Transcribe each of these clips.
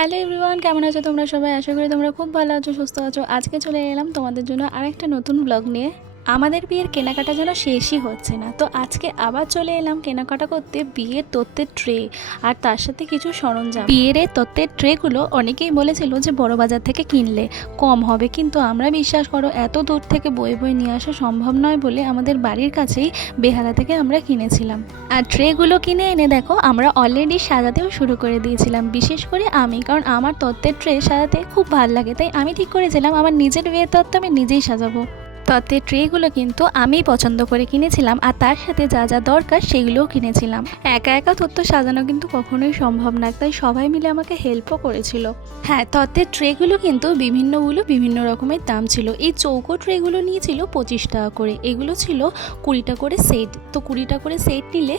Hello everyone, কেমন আছো তোমরা সবাই? আশা করি তোমরা খুব ভালো আছো, সুস্থ আছো। আজকে চলে এলাম তোমাদের জন্য আরেকটা নতুন ব্লগ নিয়ে। আমাদের বিয়ের কেনাকাটা যেন শেষই হচ্ছে না, তো আজকে আবার চলে এলাম কেনাকাটা করতে বিয়ের তত্ত্বের ট্রে আর তার সাথে কিছু সরঞ্জাম। বিয়ের এই তত্ত্বের ট্রেগুলো অনেকেই বলেছিল যে বড় বাজার থেকে কিনলে কম হবে, কিন্তু আমরা বিশ্বাস করো এত দূর থেকে বয়ে বয়ে নিয়ে আসা সম্ভব নয় বলে আমাদের বাড়ির কাছেই বেহালা থেকে আমরা কিনেছিলাম। আর ট্রেগুলো কিনে এনে দেখো আমরা অলরেডি সাজাতেও শুরু করে দিয়েছিলাম, বিশেষ করে আমি, কারণ আমার তত্ত্বের ট্রে সাজাতে খুব ভালো লাগে। তাই আমি ঠিক করেছিলাম আমার নিজের বিয়ের তত্ত্ব আমি নিজেই সাজাবো। তত্ত্বের ট্রেগুলো কিন্তু আমিই পছন্দ করে কিনেছিলাম, আর তার সাথে যা যা দরকার সেগুলোও কিনেছিলাম। একা একা তত্ত্ব সাজানো কিন্তু কখনোই সম্ভব না, তাই সবাই মিলে আমাকে হেল্পও করেছিল। হ্যাঁ, তত্ত্বের ট্রেগুলো কিন্তু বিভিন্ন রকমের দাম ছিল। এই চৌকো ট্রেগুলো নিয়েছিল 25 টাকা করে, এগুলো ছিল 20টা করে সেট। তো 20টা করে সেট নিলে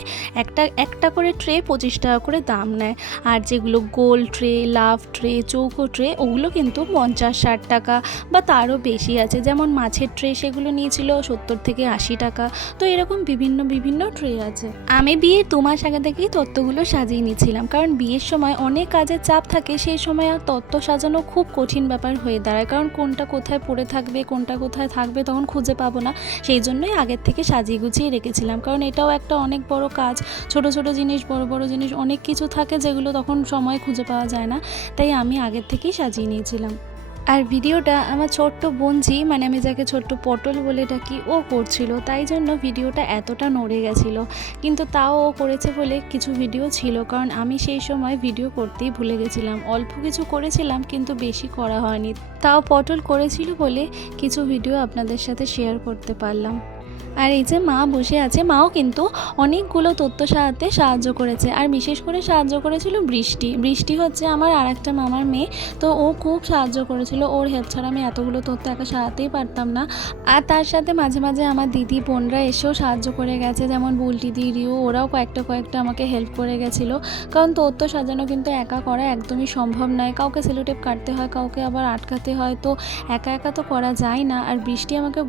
একটা করে ট্রে 25 টাকা করে দাম নেয়। আর যেগুলো গোল ট্রে, লাভ ট্রে, চৌকো ট্রে, ওগুলো কিন্তু 50-60 টাকা বা তারও বেশি আছে। যেমন মাছের ট্রে সেগুলো নিয়েছিল 70 থেকে 80 টাকা। তো এরকম বিভিন্ন ট্রে আছে। আমি বিয়ের 2 মাস আগে থেকেই তত্ত্বগুলো সাজিয়ে নিয়েছিলাম, কারণ বিয়ের সময় অনেক কাজের চাপ থাকে। সেই সময় আর তত্ত্ব সাজানো খুব কঠিন ব্যাপার হয়ে দাঁড়ায়, কারণ কোনটা কোথায় পড়ে থাকবে, কোনটা কোথায় থাকবে তখন খুঁজে পাবো না। সেই জন্যই আগের থেকে সাজিয়ে গুছিয়ে রেখেছিলাম, কারণ এটাও একটা অনেক বড় কাজ। ছোট ছোট জিনিস, বড় জিনিস অনেক কিছু থাকে যেগুলো তখন সময় খুঁজে পাওয়া যায় না। তাই আমি আগের থেকেই সাজিয়ে নিয়েছিলাম। আর ভিডিওটা আমার ছোট্ট বোনঝি, মানে আমি যাকে ছোট্ট পটল বলে ডাকি, ও করছিল। তাই জন্য ভিডিওটা এতটা নড়ে গেছিলো, কিন্তু তাও ও করেছে বলে কিছু ভিডিও ছিল, কারণ আমি সেই সময় ভিডিও করতেই ভুলে গেছিলাম। অল্প কিছু করেছিলাম কিন্তু বেশি করা হয়নি। তাও পটল করেছিল বলে কিছু ভিডিও আপনাদের সাথে শেয়ার করতে পারলাম। আর এই যে মা বসে আছে, মাও কিন্তু অনেকগুলো তত্ত্ব সাজাতে সাহায্য করেছে। আর বিশেষ করে সাহায্য করেছিল বৃষ্টি হচ্ছে আমার আর একটা মামার মেয়ে। তো ও খুব সাহায্য করেছিল, ওর হেল্প ছাড়া আমি এতগুলো তত্ত্ব একা সাজাতেই পারতাম না। আর তার সাথে মাঝে মাঝে আমার দিদি বোনরা এসেও সাহায্য করে গেছে, যেমন বুলটি দি, রিউ, ওরাও কয়েকটা আমাকে হেল্প করে গেছিলো। কারণ তত্ত্ব সাজানো কিন্তু একা করা একদমই সম্ভব নয়। কাউকে সেলোটেপ কাটতে হয়, কাউকে আবার আটকাতে হয়, তো একা তো করা যায় না। আর বৃষ্টি আমাকে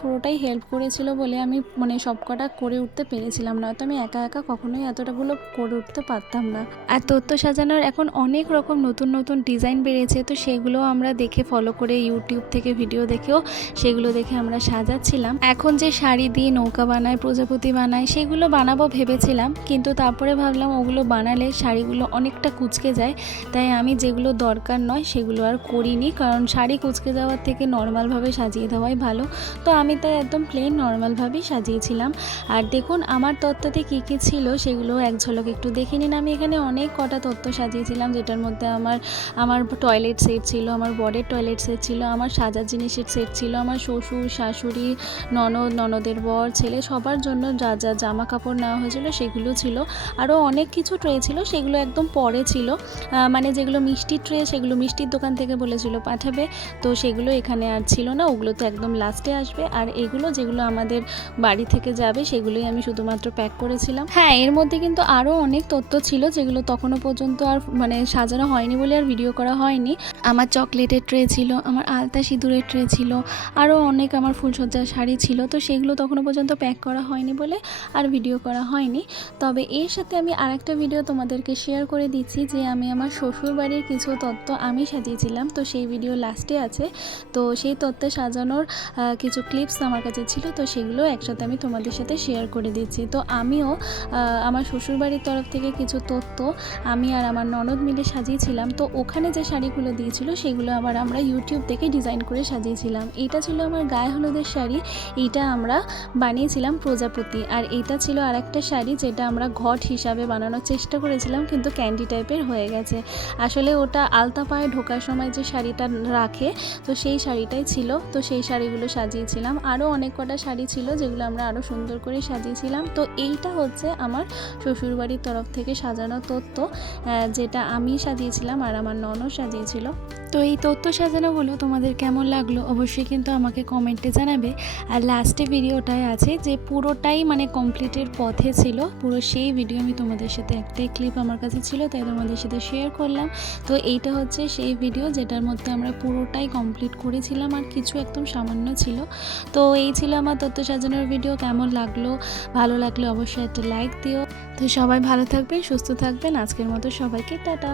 পুরোটাই হেল্প করেছিল বলে আমি সব কটা করে উঠতে পেরেছিলাম, নয়তো আমি একা কখনোই এতটাগুলো করে উঠতে পারতাম না। আর তত্ত্ব সাজানোর এখন অনেক রকম নতুন ডিজাইন বেরিয়েছে, তো সেগুলো আমরা দেখে ফলো করে ইউটিউব থেকে ভিডিও দেখেও সেগুলো দেখে আমরা সাজাচ্ছিলাম। এখন যে শাড়ি দিয়ে নৌকা বানায়, প্রজাপতি বানায়, সেগুলো বানাবো ভেবেছিলাম, কিন্তু তারপরে ভাবলাম ওগুলো বানালে শাড়িগুলো অনেকটা কুঁচকে যায়। তাই আমি যেগুলো দরকার নয় সেগুলো আর করিনি, কারণ শাড়ি কুঁচকে যাওয়ার থেকে নর্মালভাবে সাজিয়ে দেওয়াই ভালো। তো আমি তাই একদম প্লেন নর্মালভাবেই সাজিয়েছিলাম। আর দেখুন আমার তত্ত্বতে কী ছিল সেগুলো এক ঝলক একটু দেখে নিন। আমি এখানে অনেক কটা তত্ত্ব সাজিয়েছিলাম, যেটার মধ্যে আমার টয়লেট সেট ছিল, আমার বরের টয়লেট সেট ছিল, আমার সাজার জিনিসের সেট ছিল, আমার শ্বশুর, শাশুড়ি, ননদের বর, ছেলে, সবার জন্য যা যা জামা কাপড় নেওয়া হয়েছিল সেগুলো ছিল। আরও অনেক কিছু ট্রে ছিল, সেগুলো একদম পরে ছিল। যেগুলো মিষ্টির ট্রে সেগুলো মিষ্টির দোকান থেকে বলেছিল পাঠাবে, তো সেগুলো এখানে আর ছিল না, ওগুলো তো একদম লাস্টে আসবে। আর এগুলো যেগুলো আমাদের বাড়ি থেকে যাবে সেগুলোই আমি শুধুমাত্র প্যাক করেছিলাম। হ্যাঁ, এর মধ্যে কিন্তু আরও অনেক তথ্য ছিল যেগুলো তখনও পর্যন্ত আর সাজানো হয়নি বলে আর ভিডিও করা হয়নি। আমার চকলেটের ট্রে ছিল, আমার আলতা সিঁদুরের ট্রে ছিল, আরও অনেক আমার ফুলসজ্জার শাড়ি ছিল। তো সেগুলো তখনও পর্যন্ত প্যাক করা হয়নি বলে আর ভিডিও করা হয়নি। তবে এর সাথে আমি আরেকটা ভিডিও তোমাদেরকে শেয়ার করে দিচ্ছি, যে আমি আমার শ্বশুর বাড়ির কিছু তত্ত্ব আমি সাজিয়েছিলাম, তো সেই ভিডিও লাস্টে আছে। তো সেই তত্ত্বে সাজানোর কিছু ক্লিপস আমার কাছে ছিল, তো সেগুলো একসাথে আমি তোমাদের সাথে শেয়ার করে দিচ্ছি। তো আমিও আমার শ্বশুরবাড়ির তরফ থেকে কিছু তত্ত্ব আমি আর আমার ননদ মিলে সাজিয়েছিলাম। তো ওখানে যে শাড়িগুলো দিয়েছিল সেগুলো আমরা ইউটিউব থেকে ডিজাইন করে সাজিয়েছিলাম। এইটা ছিল আমার গায়ে হলুদের শাড়ি, এইটা আমরা বানিয়েছিলাম প্রজাপতি। আর এইটা ছিল আর একটা শাড়ি যেটা আমরা ঘট হিসাবে বানানোর চেষ্টা করেছিলাম, কিন্তু ক্যান্ডি টাইপের হয়ে গেছে। আসলে ওটা আলতা পায়ে ঢোকার সময় যে শাড়িটা রাখে, তো সেই শাড়িটাই ছিল। তো সেই শাড়িগুলো সাজিয়েছিলাম। আরও অনেক কটা শাড়ি ছিল যেগুলো আমরা আরও সুন্দর করে সাজিয়েছিলাম। তো এইটা হচ্ছে আমার শ্বশুরবাড়ির তরফ থেকে সাজানো তত্ত্ব, যেটা আমি সাজিয়েছিলাম আর আমার ননদ সাজিয়েছিল। তো এই তত্ত্ব সাজানোগুলো তোমাদের কেমন লাগলো অবশ্যই কিন্তু আমাকে কমেন্টে জানাবে। আর লাস্টে ভিডিওটায় আছে যে পুরোটাই কমপ্লিটের পথে ছিল, পুরো সেই ভিডিও আমি তোমাদের সাথে একটাই ক্লিপ আমার কাছে ছিল, তাই তোমাদের সাথে শেয়ার করলাম। তো এইটা হচ্ছে সেই ভিডিও যেটার মধ্যে আমরা পুরোটাই কমপ্লিট করেছিলাম, আর কিছু একদম সামান্য ছিল। তো এই ছিল আমার তত্ত্ব সাজানোর ভিডিও। কেমন লাগলো, ভালো লাগলে অবশ্যই একটা লাইক দিও। তো সবাই ভালো থাকবেন, সুস্থ থাকবেন। আজকের মতো সবাইকে টাটা।